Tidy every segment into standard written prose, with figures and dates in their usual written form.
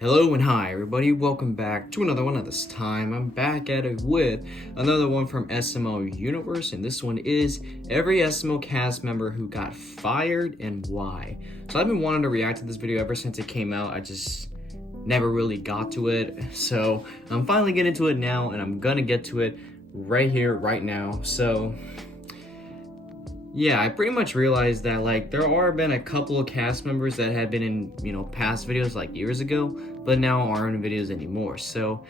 Hello and hi everybody, welcome back to another one. At this time I'm back at it with another one from SML Universe, and this one is every SML cast member who got fired and why. So I've been wanting to react to this video ever since it came out. I just never really got to it, so I'm finally getting to it now, and I'm gonna get to it right here, right now. So yeah, I pretty much realized that there are been a couple of cast members that have been in, past videos like years ago, but now aren't in videos anymore. So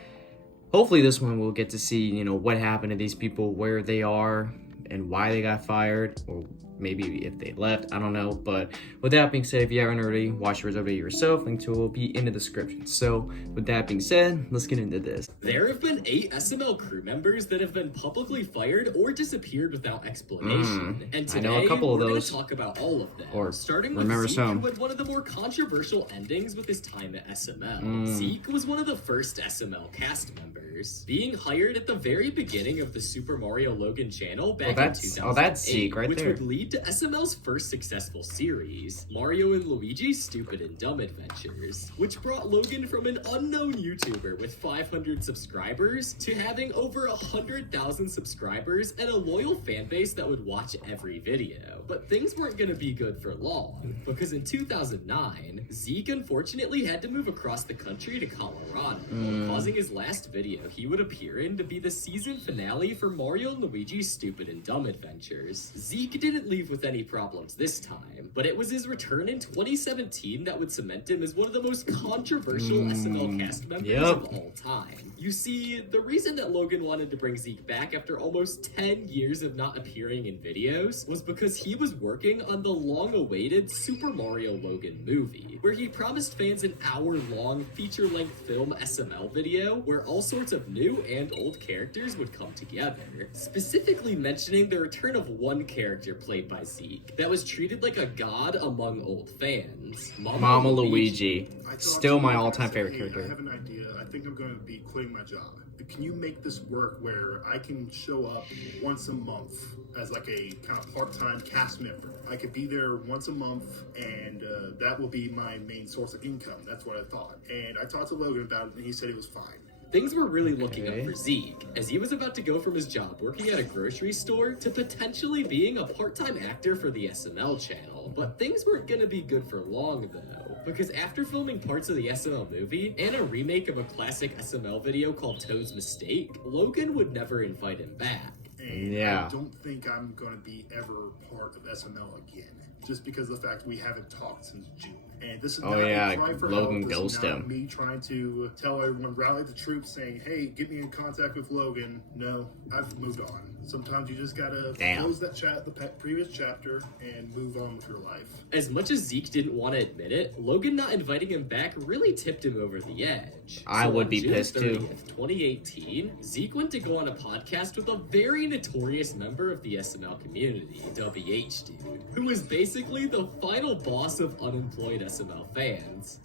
hopefully this one we'll get to see, what happened to these people, where they are, and why they got fired, or maybe if they left, I don't know. But with that being said, if you haven't already, watch the video yourself. Link to it will be in the description. So with that being said, let's get into this. There have been 8 SML crew members that have been publicly fired or disappeared without explanation. And today, I know a couple of we're those. going to talk about all of them. Or starting with remember Zeke, some. who had one of the more controversial endings with his time at SML. Zeke was one of the first SML cast members, being hired at the very beginning of the Super Mario Logan channel back in 2008. That's Zeke right which there. would lead to SML's first successful series, Mario and Luigi's Stupid and Dumb Adventures, which brought Logan from an unknown YouTuber with 500 subscribers to having over 100,000 subscribers and a loyal fan base that would watch every video. But things weren't gonna be good for long, because in 2009, Zeke unfortunately had to move across the country to Colorado, causing his last video he would appear in to be the season finale for Mario and Luigi's Stupid and Dumb Adventures. Zeke didn't leave with any problems this time, but it was his return in 2017 that would cement him as one of the most controversial SML cast members of all time. You see, the reason that Logan wanted to bring Zeke back after almost 10 years of not appearing in videos was because he was working on the long-awaited Super Mario Logan movie, where he promised fans an hour-long feature-length film SML video where all sorts of new and old characters would come together, specifically mentioning the return of one character played by Zeke that was treated like a god among old fans. Mama Luigi. Still my all-time favorite character. I have an idea. I think I'm going to be quitting my job. Can you make this work where I can show up once a month as like a kind of part-time cast member? I could be there once a month, and that will be my main source of income. That's what I thought. And I talked to Logan about it, and he said it was fine. Things were really looking up for Zeke, as he was about to go from his job working at a grocery store to potentially being a part-time actor for the SML channel. But things weren't gonna be good for long though, because after filming parts of the SML movie and a remake of a classic SML video called Toad's Mistake, Logan would never invite him back. And yeah. I don't think I'm going to be ever part of SML again, just because of the fact we haven't talked since June. And this is not a cry for Logan help. This is ghosted not him. me trying to tell everyone, rally the troops, saying, hey, get me in contact with Logan. No, I've moved on. Sometimes you just gotta close that the previous chapter and move on with your life. As much as Zeke didn't want to admit it, Logan not inviting him back really tipped him over the edge. I would be pissed too. On June 30th, 2018, Zeke went to go on a podcast with a very notorious member of the SML community, WH Dude, who was basically the final boss of unemployed SML fans.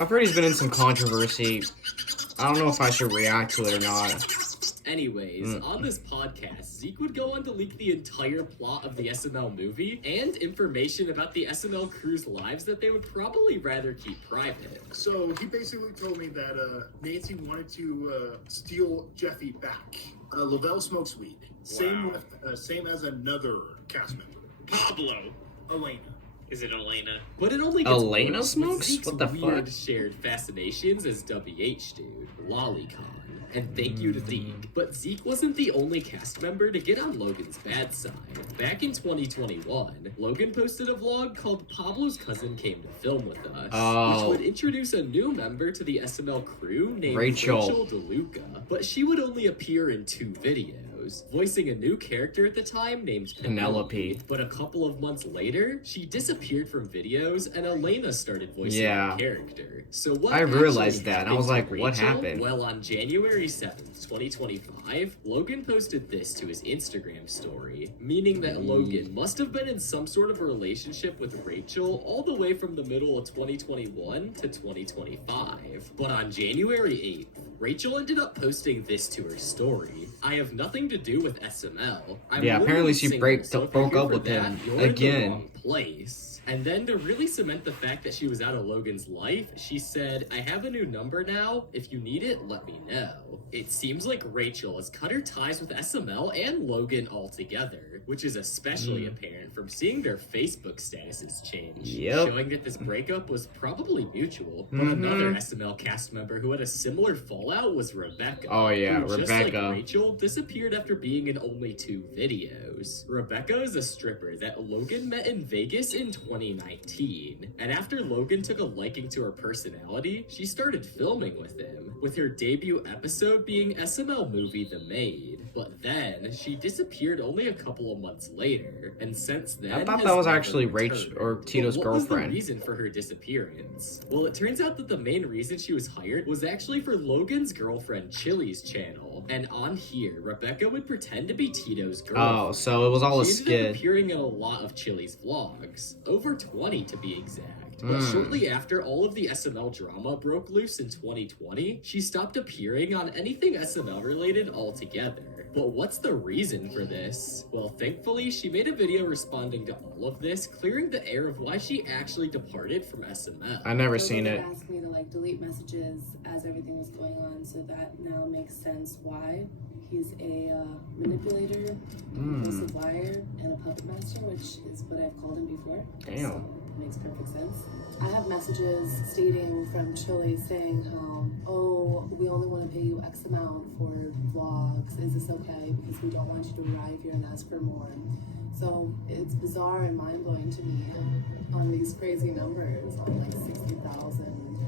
I've heard he's been in some controversy. I don't know if I should react to it or not. Anyways, on this podcast, Zeke would go on to leak the entire plot of the SML movie and information about the SML crew's lives that they would probably rather keep private. So he basically told me that Nancy wanted to steal Jeffy back. Lavelle smokes weed. Same as another cast member. Pablo. Elena. Is it Elena? But it only gets Elena worse smokes? with Zeke's What the weird fuck? shared fascinations as WH Dude, Lolicon. And thank you to Zeke. But Zeke wasn't the only cast member to get on Logan's bad side. Back in 2021, Logan posted a vlog called Pablo's Cousin Came to Film With Us, which would introduce a new member to the SML crew named Rachel DeLuca. But she would only appear in 2 videos, voicing a new character at the time named Penelope. But a couple of months later, she disappeared from videos and Elena started voicing the character. So what I realized actually that. I was happened like, to what Rachel? happened? Well, on January 7th, 2025, Logan posted this to his Instagram story, meaning that Logan must have been in some sort of a relationship with Rachel all the way from the middle of 2021 to 2025. But on January 8th, Rachel ended up posting this to her story. I have nothing to do with SML. I'm Yeah, apparently literally she single, so if broke you're up here with for that, him you're in the again. wrong place. And then to really cement the fact that she was out of Logan's life, she said, I have a new number now. If you need it, let me know. It seems like Rachel has cut her ties with SML and Logan altogether, which is especially apparent from seeing their Facebook statuses change, showing that this breakup was probably mutual. But another SML cast member who had a similar fallout was Rebecca. Oh yeah, who, just like Rebecca. Rachel, disappeared after being in only 2 videos. Rebecca is a stripper that Logan met in Vegas in 2019, and after Logan took a liking to her personality, she started filming with him, with her debut episode being SML movie The Maid. But then, she disappeared only a couple of months later, and since then I thought has that was never actually returned. Rachel or Tito's But what was the girlfriend. reason for her disappearance? Well, it turns out that the main reason she was hired was actually for Logan's girlfriend Chili's channel, and on here, Rebecca would pretend to be Tito's girlfriend. Oh, so it was all a She ended up skit. appearing in a lot of Chili's vlogs, over 20 to be exact. But shortly after all of the SML drama broke loose in 2020, she stopped appearing on anything SML related altogether. But what's the reason for this? Well, thankfully, she made a video responding to all of this, clearing the air of why she actually departed from SML. I never seen Logan it. asked me to like delete messages as everything was going on, so that now makes sense why he's a manipulator, impulsive liar, and a puppet master, which is what I've called him before. Damn. So it makes perfect sense. I have messages stating from Chile saying how, oh, we only want to pay you X amount for vlogs. Is this okay? Because we don't want you to arrive here and ask for more. So it's bizarre and mind-blowing to me on these crazy numbers, on like 60,000,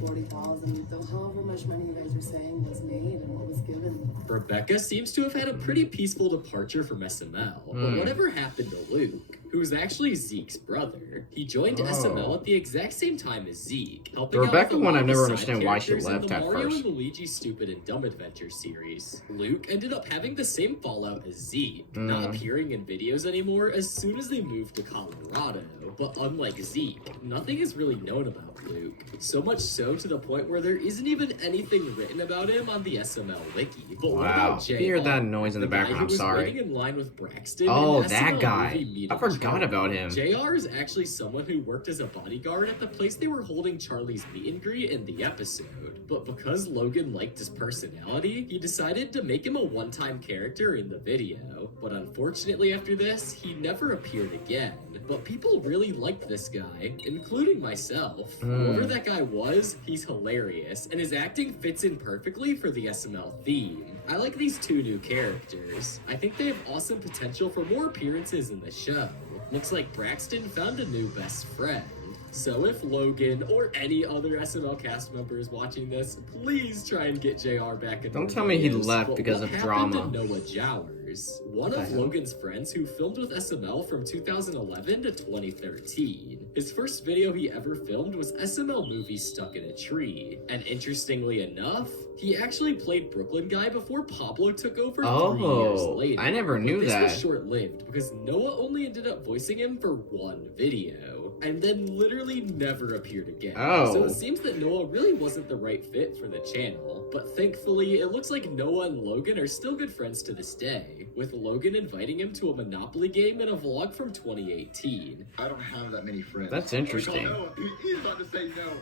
40,000, however much money you guys are saying was made and what was given. Rebecca seems to have had a pretty peaceful departure from SML, but whatever happened to Luke, who's actually Zeke's brother? He joined SML at the exact same time as Zeke, helping The out Rebecca with a one, lot I've of never side understand why she characters in left the at Mario first. and Luigi Stupid and Dumb Adventure series. Luke ended up having the same fallout as Zeke, not appearing in videos anymore as soon as they moved to Colorado. But unlike Zeke, nothing is really known about Luke. So much so to the point where there isn't even anything written about him on the SML wiki. But what Wow. about If you hear JR, that noise in the guy background, who I'm was sorry. waiting in line with Braxton Oh, in that SML guy. movie Meet I and forgot Charlie. about him. JR is actually someone who worked as a bodyguard at the place they were holding Charlie's meet and greet in the episode. But because Logan liked his personality, he decided to make him a one-time character in the video. But unfortunately after this, he never appeared again. But people really liked this guy, including myself. Whoever that guy was, he's hilarious, and his acting fits in perfectly for the SML theme. I like these 2 new characters. I think they have awesome potential for more appearances in the show. Looks like Braxton found a new best friend. So if Logan or any other SML cast member is watching this, please try and get JR back in. Don't tell me he videos. left But because what of happened drama. to Noah Jowers, one of hell? Logan's friends who filmed with SML from 2011 to 2013. His first video he ever filmed was SML movie Stuck in a Tree. And interestingly enough, he actually played Brooklyn Guy before Pablo took over 3 years Oh, later. I never knew This that. was short-lived because Noah only ended up voicing him for 1 video, and then literally never appeared again. Oh. So it seems that Noah really wasn't the right fit for the channel, but thankfully it looks like Noah and Logan are still good friends to this day, with Logan inviting him to a Monopoly game in a vlog from 2018. I don't have that many friends. That's interesting. Noah. He's about to say no.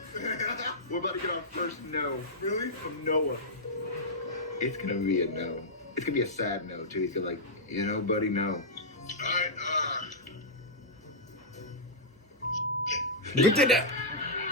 We're about to get our first no. Really? From Noah. It's gonna be a no. It's gonna be a sad no too. He's gonna like, you know, buddy, no. Alright, Look at that.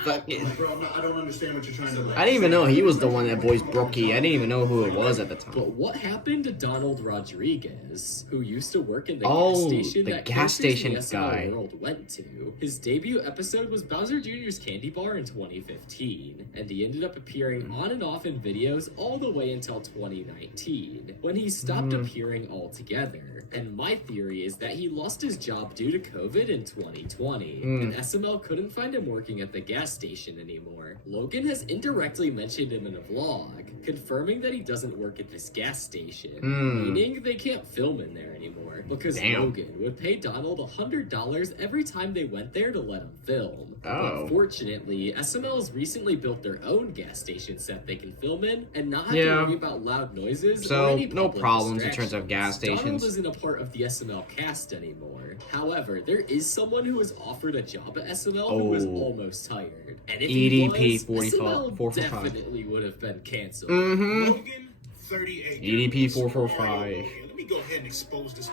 Fucking. bro, I don't understand what you're trying to like. I didn't even know he was the one that voiced Brookie. I didn't even know who it was at the time. But what happened to Donald Rodriguez, who used to work in the Oh, gas station the that gas characters in the station SML guy. world went to? His debut episode was Bowser Jr.'s Candy Bar in 2015, and he ended up appearing on and off in videos all the way until 2019, when he stopped appearing altogether. And my theory is that he lost his job due to COVID in 2020, and SML couldn't find him working at the gas gas station anymore. Logan has indirectly mentioned him in a vlog, confirming that he doesn't work at this gas station, meaning they can't film in there anymore, because Logan would pay Donald $100 every time they went there to let him film. But fortunately, SML has recently built their own gas station set they can film in, and not have to worry about loud noises or any no public problems in terms of gas Donald stations. isn't a part of the SML cast anymore. However, there is someone who was offered a job at SML who was almost hired. And if EDP he was, 445. SML definitely would have been canceled. Logan, 38. EDP 445. Let me go ahead and expose this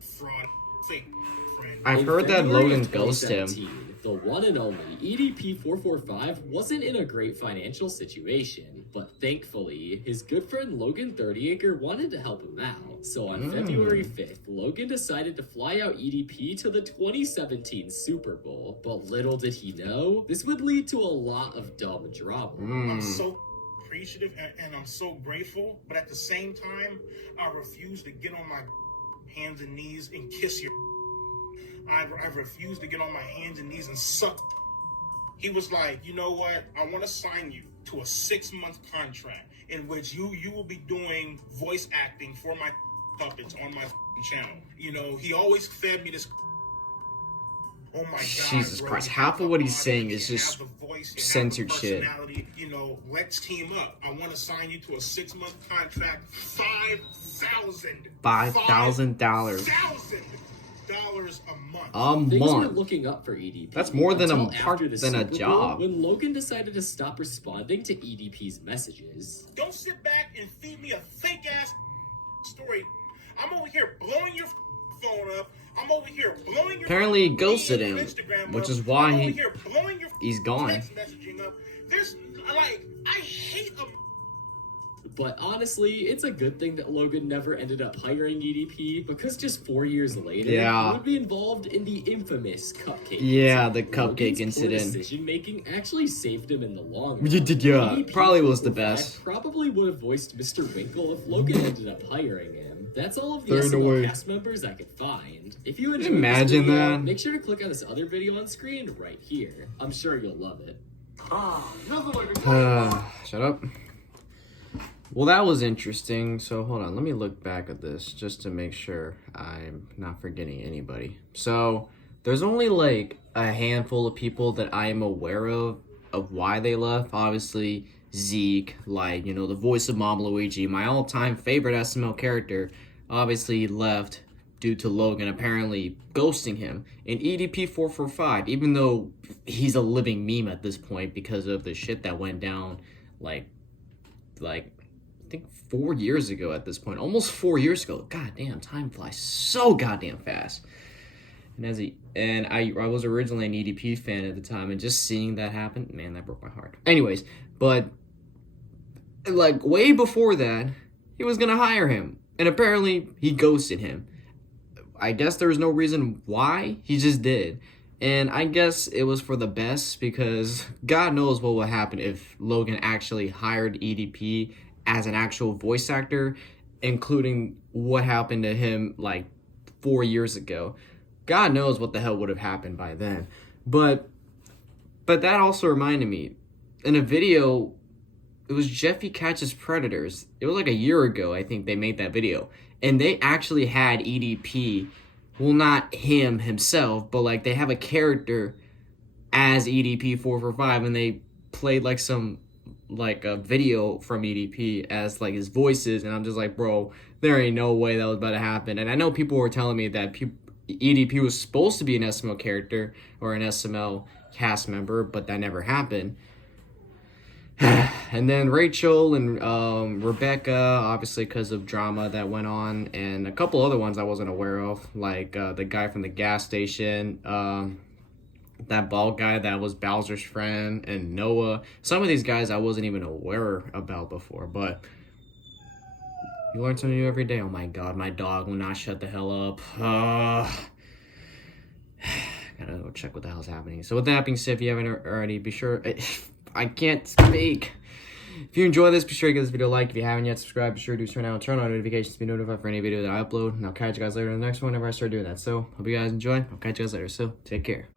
fraud fake friend. I've heard that February Logan of ghosted him. 2017, the one and only EDP445 wasn't in a great financial situation, but thankfully, his good friend Logan 30acre wanted to help him out. So on February 5th, Logan decided to fly out EDP to the 2017 Super Bowl, but little did he know, this would lead to a lot of dumb drama. I'm so appreciative and I'm so grateful, but at the same time, I refuse to get on my hands and knees and kiss your. I refuse to get on my hands and knees and suck. He was like, you know what? I want to sign you to a 6-month contract in which you will be doing voice acting for my puppets on my channel. You know, he always fed me this. Oh my God, Jesus Christ, half of what he's saying is just censored shit. You know, let's team up. I want to sign you to a 6-month contract, $5,000 a month. Things were looking up for EDP. That's more than until a part after the than a Super Bowl, job. when Logan decided to stop responding to EDP's messages. Don't sit back and feed me a fake ass story. I'm over here blowing your phone up. I'm over here blowing your Apparently he ghosted him, Instagram which up. is why I'm over here blowing your he's gone. text messaging up. There's like, I hate a. But honestly, it's a good thing that Logan never ended up hiring EDP, because just 4 years later, he would be involved in the infamous cupcake. The cupcake Logan's incident. Poor decision making actually saved him in the long run. Yeah, probably was the best. Probably would have voiced Mr. Winkle if Logan ended up hiring him. That's all of the Thrown SML away. cast members I could find. If you enjoyed Imagine this video, that. make sure to click on this other video on screen right here. I'm sure you'll love it. Shut up. Well, that was interesting. So hold on, let me look back at this just to make sure I'm not forgetting anybody. So there's only like a handful of people that I am aware of why they left. Obviously Zeke, like, you know, the voice of Mom Luigi, my all-time favorite SML character, obviously left due to Logan apparently ghosting him. And EDP445, even though he's a living meme at this point because of the shit that went down like I think 4 years ago at this point. Almost 4 years ago. God damn, time flies so goddamn fast. And I was originally an EDP fan at the time, and just seeing that happen, man, that broke my heart. Anyways, but like way before that, he was gonna hire him, and apparently he ghosted him. I guess there was no reason why, he just did. And I guess it was for the best, because God knows what would happen if Logan actually hired EDP as an actual voice actor, including what happened to him like 4 years ago. God knows what the hell would have happened by then. But that also reminded me, in a video, it was Jeffy Catches Predators. It was like a year ago, I think they made that video. And they actually had EDP, well, not him himself, but like they have a character as EDP445, and they played like some like a video from EDP as like his voices, and I'm just like, bro, there ain't no way that was about to happen. And I know people were telling me that EDP was supposed to be an SML character or an SML cast member, but that never happened. And then Rachel and Rebecca, obviously because of drama that went on, and a couple other ones I wasn't aware of, like the guy from the gas station, that bald guy that was Bowser's friend, and Noah. Some of these guys I wasn't even aware about before, but you learn something new every day. Oh my god, my dog will not shut the hell up. Gotta go check what the hell's happening. So with that being said, if you haven't already, be sure... I can't speak. If you enjoy this, be sure to give this video a like. If you haven't yet subscribed, be sure to turn on notifications to be notified for any video that I upload. And I'll catch you guys later in the next one whenever I start doing that. So, hope you guys enjoy. I'll catch you guys later. So, take care.